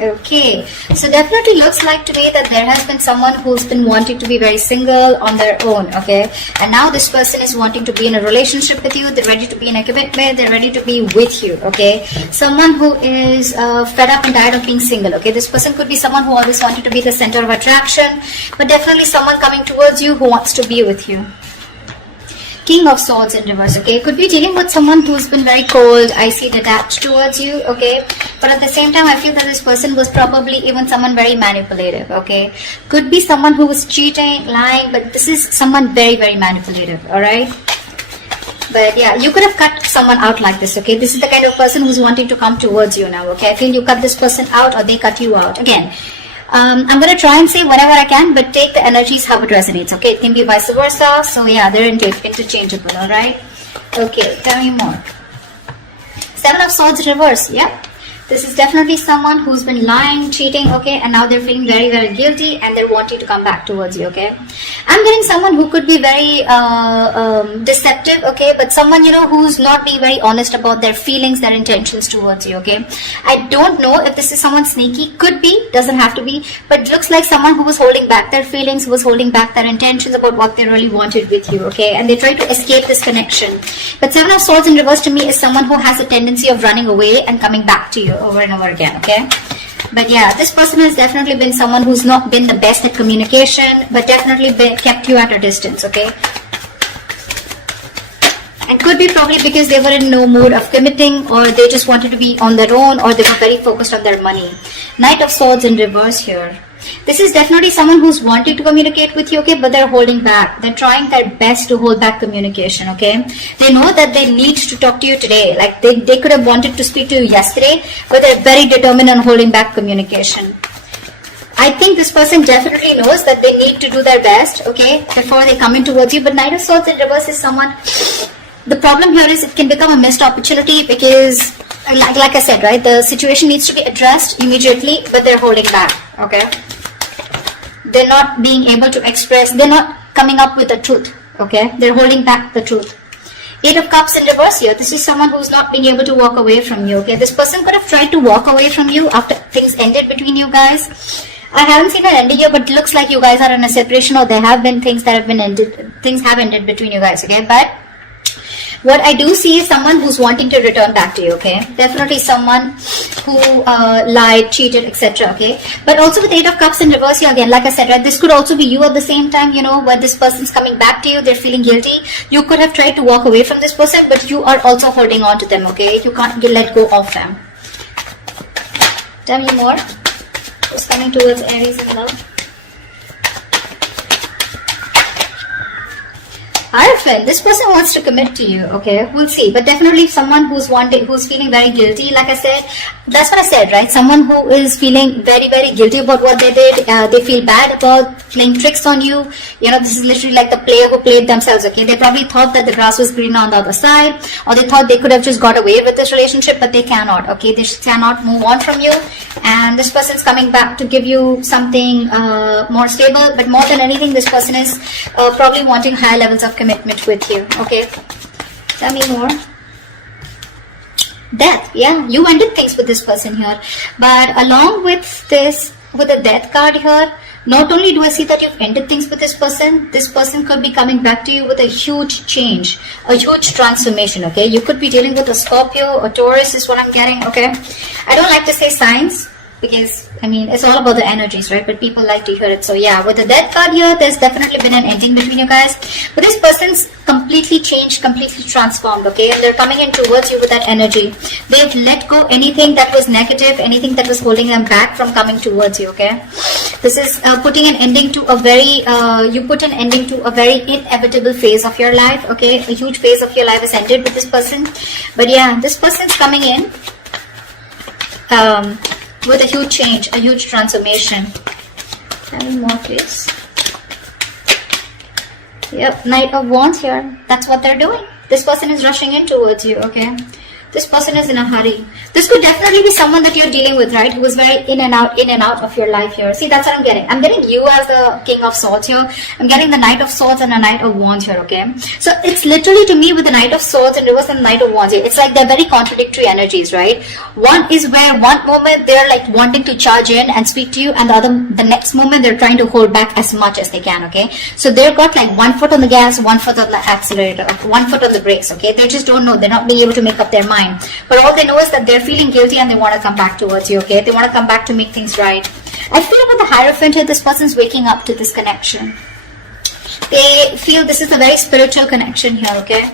Okay, so definitely looks like today that there has been someone who's been wanting to be very single on their own, okay? And now this person is wanting to be in a relationship with you. They're ready to be in a commitment. They're ready to be with you, okay? Someone who is fed up and tired of being single, okay? This person could be someone who always wanted to be the center of attraction, but definitely someone coming towards you who wants to be with you. King of Swords in reverse, okay? Could be dealing with someone who's been very cold, icy, detached towards you, okay? But at the same time, I feel that this person was probably even someone very manipulative, okay? Could be someone who was cheating, lying, but this is someone very, very manipulative, alright? But yeah, you could have cut someone out like this, okay? This is the kind of person who's wanting to come towards you now, okay? I feel you cut this person out or they cut you out. Again, I'm going to try and say whatever I can, but take the energies how it resonates, okay? It can be vice versa. So yeah, they're interchangeable, alright? Okay, tell me more. Seven of Swords reverse, yep. This is definitely someone who's been lying, cheating, okay? And now they're feeling very, very guilty and they're wanting to come back towards you, okay? I'm getting someone who could be very deceptive, okay? But someone, you know, who's not being very honest about their feelings, their intentions towards you, okay? I don't know if this is someone sneaky. Could be, doesn't have to be. But it looks like someone who was holding back their feelings, who was holding back their intentions about what they really wanted with you, okay? And they try to escape this connection. But Seven of Swords in reverse to me is someone who has a tendency of running away and coming back to you over and over again, okay? But yeah, this person has definitely been someone who's not been the best at communication, but definitely kept you at a distance, okay? And could be probably because they were in no mood of committing, or they just wanted to be on their own, or they were very focused on their money. Knight of Swords in reverse here. This is definitely someone who's wanting to communicate with you, okay, but they're holding back. They're trying their best to hold back communication, okay? They know that they need to talk to you today. Like they could have wanted to speak to you yesterday, but they're very determined on holding back communication. I think this person definitely knows that they need to do their best, okay, before they come in towards you. But Knight of Swords in reverse is someone... The problem here is it can become a missed opportunity because, like I said, right, the situation needs to be addressed immediately, but they're holding back, okay? They're not being able to express, they're not coming up with the truth, okay? They're holding back the truth. Eight of Cups in reverse here. This is someone who's not being able to walk away from you, okay? This person could have tried to walk away from you after things ended between you guys. I haven't seen an ending here, but it looks like you guys are in a separation, or there have been things that have been ended, things have ended between you guys, okay? But what I do see is someone who's wanting to return back to you, okay? Definitely someone who lied, cheated, etc., okay? But also with Eight of Cups in reverse here again, like I said, right, this could also be you at the same time, you know, where this person's coming back to you, they're feeling guilty. You could have tried to walk away from this person, but you are also holding on to them, okay? You can't let go of them. Tell me more. Who's coming towards Aries in love? Hierophant, this person wants to commit to you, okay? We'll see. But definitely someone who's feeling very guilty. Like I said, that's what I said, right? Someone who is feeling very, very guilty about what they did. They feel bad about playing tricks on you. You know, this is literally like the player who played themselves, okay? They probably thought that the grass was greener on the other side, or they thought they could have just got away with this relationship, but they cannot, okay? They cannot move on from you. And this person's coming back to give you something more stable. But more than anything, this person is probably wanting higher levels of commitment with you, okay? Tell me more. Death, yeah, you ended things with this person here, but along with this, with the Death card here, not only do I see that you've ended things with this person could be coming back to you with a huge change, a huge transformation, okay? You could be dealing with a Scorpio, a Taurus is what I'm getting, okay? I don't like to say signs, because, I mean, it's all about the energies, right? But people like to hear it. So yeah, with the Death card here, there's definitely been an ending between you guys. But this person's completely changed, completely transformed, okay? And they're coming in towards you with that energy. They've let go anything that was negative, anything that was holding them back from coming towards you, okay? This is putting an ending to a very, you put an ending to a very inevitable phase of your life, okay? A huge phase of your life is ended with this person. But yeah, this person's coming in with a huge change, a huge transformation. Tell me more, please. Yep, Knight of Wands here. That's what they're doing. This person is rushing in towards you, okay? This person is in a hurry. This could definitely be someone that you're dealing with, right? Who is very in and out of your life here. See, that's what I'm getting. I'm getting you as the King of Swords here. I'm getting the Knight of Swords and a Knight of Wands here, okay? So it's literally, to me, with the Knight of Swords in reverse and the Knight of Wands here, it's like they're very contradictory energies, right? One is where one moment they're like wanting to charge in and speak to you, and the next moment they're trying to hold back as much as they can, okay? So they've got like 1 foot on the gas, 1 foot on the accelerator, 1 foot on the brakes, okay? They just don't know. They're not being able to make up their mind. But all they know is that they're feeling guilty and they want to come back towards you, okay? They want to come back to make things right. I feel about the Hierophant here, this person's waking up to this connection. They feel this is a very spiritual connection here, okay?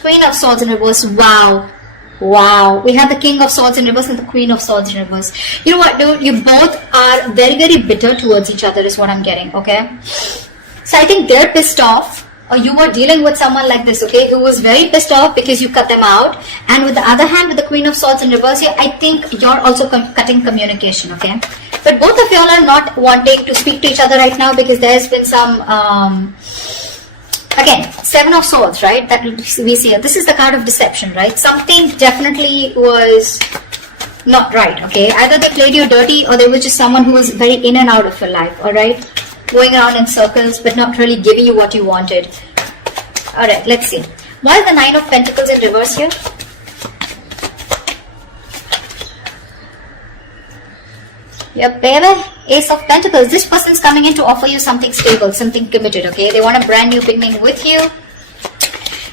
Queen of Swords in reverse. Wow. Wow. We have the King of Swords in reverse and the Queen of Swords in reverse. You know what, dude? You both are very, very bitter towards each other is what I'm getting, okay? So I think they're pissed off. Or you were dealing with someone like this, okay, who was very pissed off because you cut them out. And with the other hand, with the Queen of Swords in reverse here, I think you're also cutting communication, okay? But both of y'all are not wanting to speak to each other right now because there's been some, again, 7 of Swords, right, that we see here. This is the card of deception, right? Something definitely was not right, okay? Either they played you dirty or they were just someone who was very in and out of your life, all right? Going around in circles but not really giving you what you wanted. Alright, let's see. Why is the 9 of Pentacles in reverse here? Yep, baby. Ace of Pentacles. This person's coming in to offer you something stable, something committed, okay? They want a brand new beginning with you.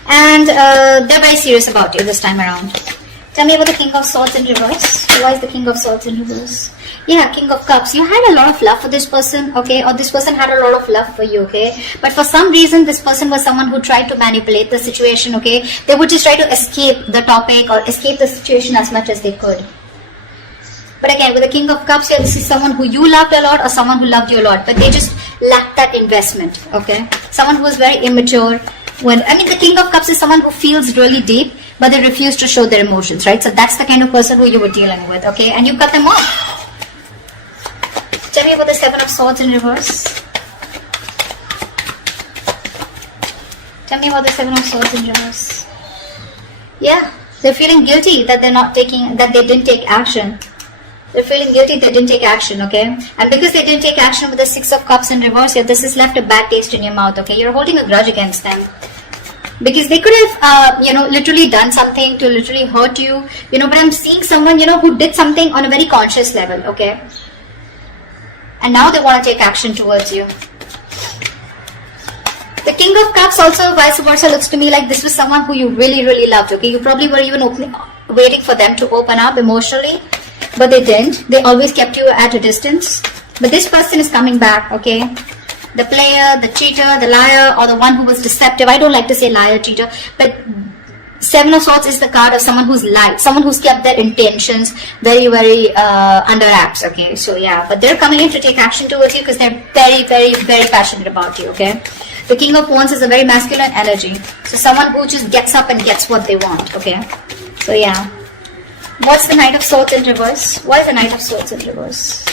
And they're very serious about you this time around. Tell me about the King of Swords in reverse. Why is the King of Swords in reverse? Yeah, King of Cups. You had a lot of love for this person, okay? Or this person had a lot of love for you, okay? But for some reason, this person was someone who tried to manipulate the situation, okay? They would just try to escape the topic or escape the situation as much as they could. But again, with the King of Cups here, this is someone who you loved a lot or someone who loved you a lot. But they just lacked that investment, okay? Someone who was very immature. The King of Cups is someone who feels really deep, but they refuse to show their emotions, right? So that's the kind of person who you were dealing with, okay? And you cut them off. Tell me about the 7 of Swords in reverse. Tell me about the 7 of Swords in reverse. Yeah, they're feeling guilty that they didn't take action. They're feeling guilty they didn't take action, okay? And because they didn't take action with the 6 of Cups in reverse, yeah, this has left a bad taste in your mouth, okay? You're holding a grudge against them. Because they could have, literally done something to literally hurt you, but I'm seeing someone, who did something on a very conscious level, okay? And now they want to take action towards you. The King of Cups also, vice versa, looks to me like this was someone who you really, really loved, okay? You probably were even waiting for them to open up emotionally, but they didn't. They always kept you at a distance. But this person is coming back, okay? The player, the cheater, the liar, or the one who was deceptive. I don't like to say liar, cheater, but 7 of Swords is the card of someone who's lied, someone who's kept their intentions very, very under wraps, okay? So yeah, but they're coming in to take action towards you because they're very, very, very passionate about you, okay? The King of Wands is a very masculine energy. So someone who just gets up and gets what they want, okay? So yeah. What's the Knight of Swords in reverse? Why is the Knight of Swords in reverse?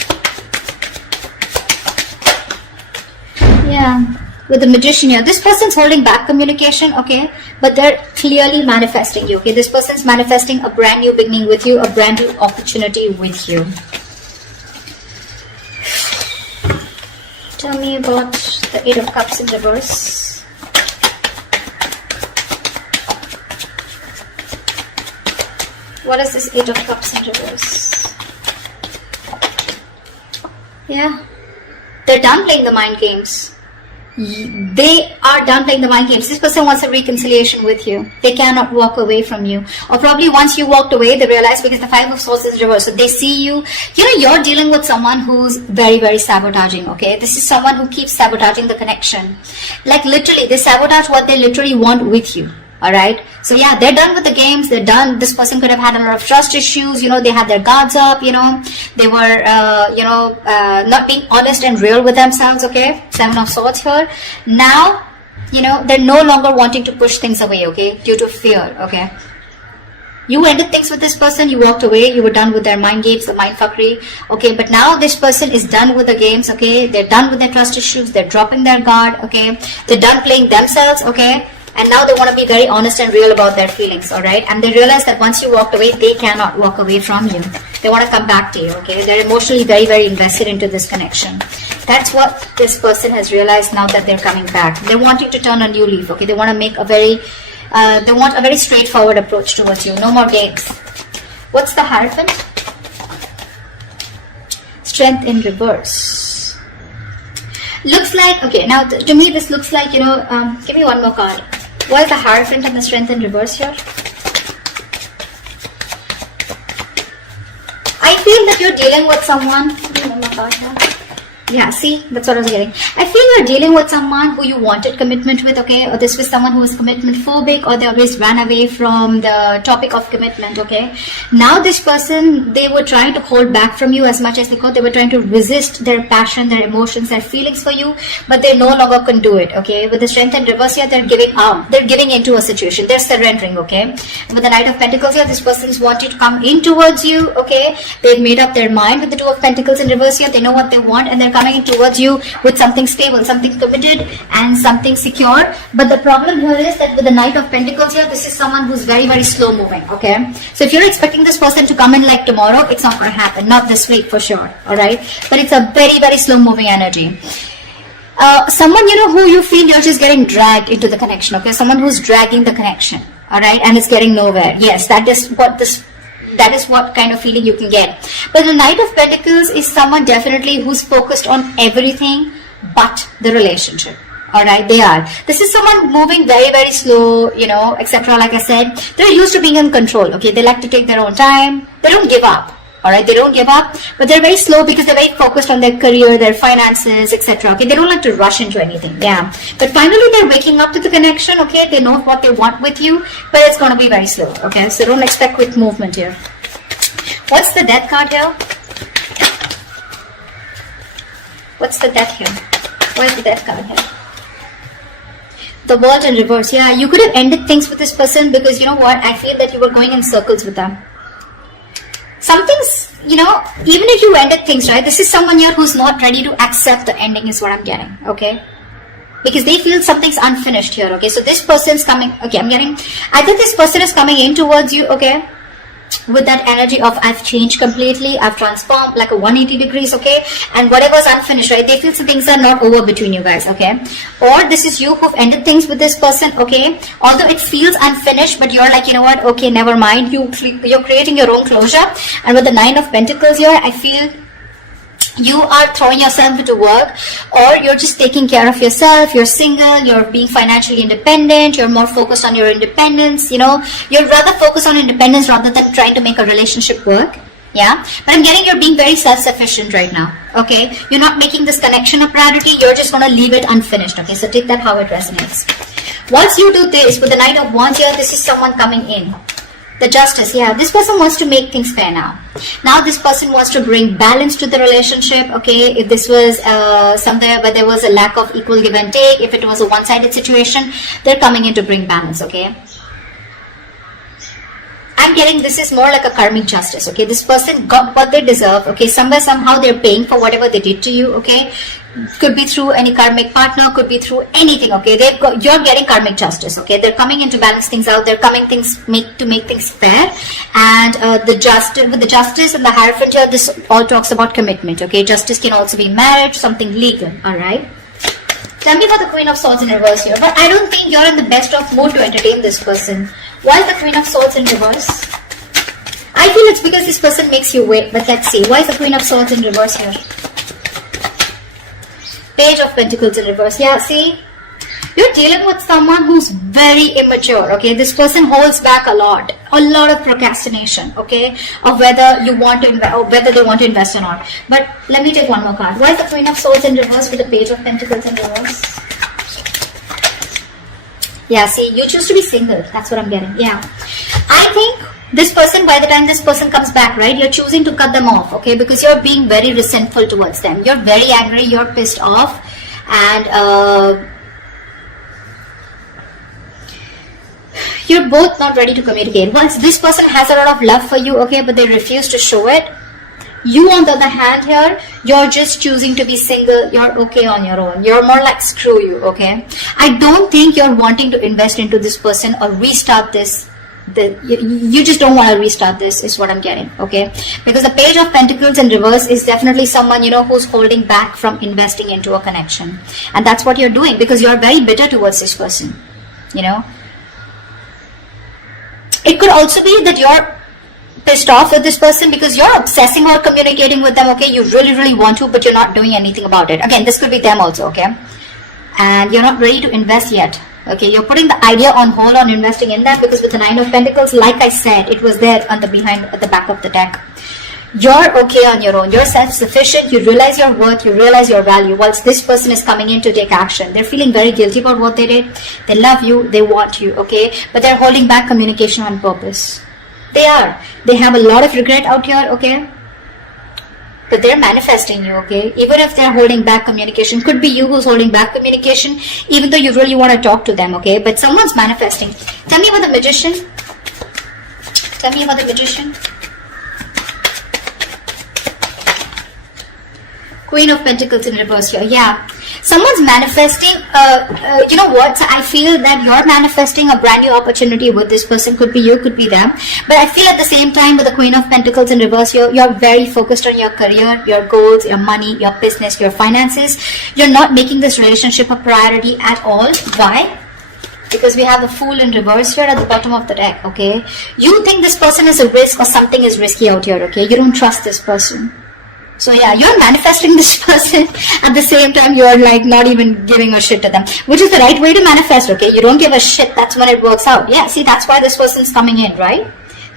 Yeah. With the Magician here, this person's holding back communication, okay? But they're clearly manifesting you, okay? This person's manifesting a brand new beginning with you, a brand new opportunity with you. Tell me about the 8 of Cups in reverse. What is this 8 of Cups in reverse? Yeah. They're done playing the mind games. They are done playing the mind games. This person wants a reconciliation with you. They cannot walk away from you. Or probably once you walked away, they realize because the 5 of Swords is reversed. So they see you. You're dealing with someone who's very, very sabotaging, okay? This is someone who keeps sabotaging the connection. Like literally, they sabotage what they literally want with you. Alright, so yeah, they're done with the games, they're done. This person could have had a lot of trust issues, they had their guards up, they were, not being honest and real with themselves, okay? 7 of Swords here. Now, they're no longer wanting to push things away, okay? Due to fear, okay? You ended things with this person, you walked away, you were done with their mind games, the mind fuckery, okay? But now this person is done with the games, okay? They're done with their trust issues, they're dropping their guard, okay? They're done playing themselves, okay? And now they want to be very honest and real about their feelings, all right? And they realize that once you walked away, they cannot walk away from you. They want to come back to you, okay? They're emotionally very, very invested into this connection. That's what this person has realized now that they're coming back. They're wanting to turn a new leaf, okay? They want to make a very, they want a very straightforward approach towards you. No more games. What's the Hierophant? Strength in reverse. Looks like, okay, now to me this looks like, you know, give me one more card. What is the Hierophant and the Strength in reverse here? I feel that you're dealing with someone. Give me one more card here. Yeah, see, that's what I was getting. I feel you're dealing with someone who you wanted commitment with, okay? Or this was someone who was commitment phobic, or they always ran away from the topic of commitment, okay? Now this person, they were trying to hold back from you as much as they could. They were trying to resist their passion, their emotions, their feelings for you, but they no longer can do it, okay? With the Strength in reverse here, they're giving up. They're giving into a situation. They're surrendering, okay? With the Knight of Pentacles here, this person's wanting to come in towards you, okay? They've made up their mind with the Two of Pentacles in reverse here. They know what they want, and they're coming towards you with something stable, something committed, and something secure. But the problem here is that with the Knight of Pentacles here, this is someone who's very, very slow moving, okay? So if you're expecting this person to come in like tomorrow, it's not going to happen. Not this week for sure, all right? But it's a very, very slow moving energy. Someone, you know, who you feel you're just getting dragged into the connection, okay? Someone who's dragging the connection, all right? And it's getting nowhere. Yes, that is what kind of feeling you can get. But the Knight of Pentacles is someone definitely who's focused on everything but the relationship. Alright, they are. This is someone moving very, very slow, you know, etc. Like I said, they're used to being in control, okay? They like to take their own time. They don't give up. Alright, they don't give up, but they're very slow because they're very focused on their career, their finances, etc. Okay, they don't like to rush into anything. Yeah, but finally they're waking up to the connection. Okay, they know what they want with you, but it's going to be very slow. Okay, so don't expect quick movement here. What's the Death card here? What's the Death here? Why is the Death card here? The World in reverse. Yeah, you could have ended things with this person because you know what? I feel that you were going in circles with them. Something's, you know, even if you ended things, right? This is someone here who's not ready to accept the ending is what I'm getting, okay? Because they feel something's unfinished here, okay? So this person's coming, okay, I'm getting, either this person is coming in towards you, okay? With that energy of I've changed completely, I've transformed like a 180 degrees, okay? And whatever's unfinished, right? They feel some things are not over between you guys, okay? Or this is you who've ended things with this person, okay? Although it feels unfinished, but you're like, you know what? Okay, never mind. You're creating your own closure. And with the Nine of Pentacles here, I feel you are throwing yourself into work, or you're just taking care of yourself. You're single, you're being financially independent, you're more focused on your independence, you know, you're rather focused on independence rather than trying to make a relationship work. Yeah, but I'm getting you're being very self-sufficient right now, okay? You're not making this connection a priority, you're just going to leave it unfinished, okay? So take that how it resonates. Once you do this, with the Knight of Wands here, this is someone coming in. The Justice, yeah, this person wants to make things fair now. Now this person wants to bring balance to the relationship, okay? If this was somewhere where there was a lack of equal give and take, if it was a one-sided situation, they're coming in to bring balance, okay? I'm getting this is more like a karmic justice, okay? This person got what they deserve, okay? Somewhere, somehow they're paying for whatever they did to you, okay? Could be through any karmic partner, could be through anything, okay? You're getting karmic justice, okay? They're coming in to balance things out. They're coming to make things fair. And with the Justice and the Hierophant here, this all talks about commitment, okay? Justice can also be marriage, something legal, all right? Tell me about the Queen of Swords in reverse here. But I don't think you're in the best of mood to entertain this person. Why is the Queen of Swords in reverse? I feel it's because this person makes you wait. But let's see. Why is the Queen of Swords in reverse here? Page of Pentacles in reverse. Yeah, see? You're dealing with someone who's very immature, okay? This person holds back a lot of procrastination, okay? Of whether you want to invest, or whether they want to invest or not. But let me take one more card. Why is the Queen of Swords in reverse with the Page of Pentacles in reverse? Yeah, see, you choose to be single. That's what I'm getting. Yeah. I think this person, by the time this person comes back, right, you're choosing to cut them off, okay? Because you're being very resentful towards them. You're very angry, you're pissed off, and you're both not ready to communicate. Once this person has a lot of love for you, okay, but they refuse to show it, You, on the other hand, here, you're just choosing to be single. You're okay on your own. You're more like, screw you, okay? I don't think you're wanting to invest into this person or restart this. You just don't want to restart this, is what I'm getting, okay? Because the Page of Pentacles in reverse is definitely someone, you know, who's holding back from investing into a connection. And that's what you're doing, because you're very bitter towards this person, you know? It could also be that you're pissed off with this person because you're obsessing or communicating with them, okay? You really, really want to, but you're not doing anything about it. Again, this could be them also, okay? And you're not ready to invest yet, okay? You're putting the idea on hold on investing in that, because with the Nine of Pentacles, like I said, it was there on the at the back of the deck. You're okay on your own. You're self-sufficient. You realize your worth. You realize your value. Whilst this person is coming in to take action, they're feeling very guilty about what they did. They love you. They want you, okay? But they're holding back communication on purpose. They are. They have a lot of regret out here, okay? But they're manifesting you, okay? Even if they're holding back communication, could be you who's holding back communication, even though you really want to talk to them, okay? But someone's manifesting. Tell me about the Magician. Tell me about the Magician. Queen of Pentacles in reverse here. Yeah. Someone's manifesting, you know what? I feel that you're manifesting a brand new opportunity with this person. Could be you, could be them. But I feel at the same time with the Queen of Pentacles in reverse, you're very focused on your career, your goals, your money, your business, your finances. You're not making this relationship a priority at all. Why? Because we have the Fool in reverse here at the bottom of the deck, okay? You think this person is a risk or something is risky out here, okay? You don't trust this person. So yeah, you're manifesting this person. At the same time, you're like not even giving a shit to them, which is the right way to manifest, okay? You don't give a shit. That's when it works out. Yeah, see, that's why this person's coming in, right?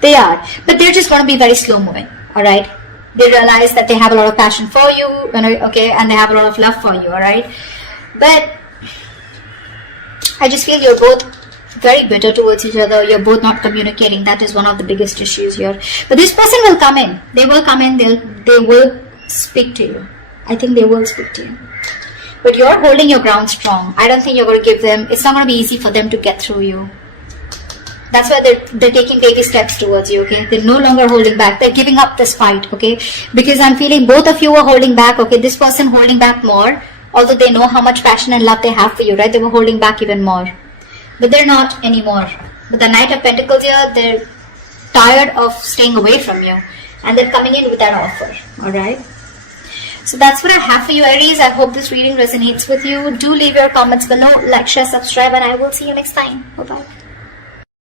They are. But they're just going to be very slow moving, all right? They realize that they have a lot of passion for you, okay? And they have a lot of love for you, all right? But I just feel you're both very bitter towards each other. You're both not communicating. That is one of the biggest issues here. But this person will come in. They will come in. They will speak to you. I think they will speak to you. But you're holding your ground strong. I don't think you're going to give them, it's not going to be easy for them to get through you. That's why they're taking baby steps towards you, okay? They're no longer holding back. They're giving up this fight, okay? Because I'm feeling both of you are holding back, okay? This person holding back more, although they know how much passion and love they have for you, right? They were holding back even more. But they're not anymore. But the Knight of Pentacles here, they're tired of staying away from you. And they're coming in with that offer, alright? So that's what I have for you, Aries. I hope this reading resonates with you. Do leave your comments below, like, share, subscribe, and I will see you next time. Bye-bye.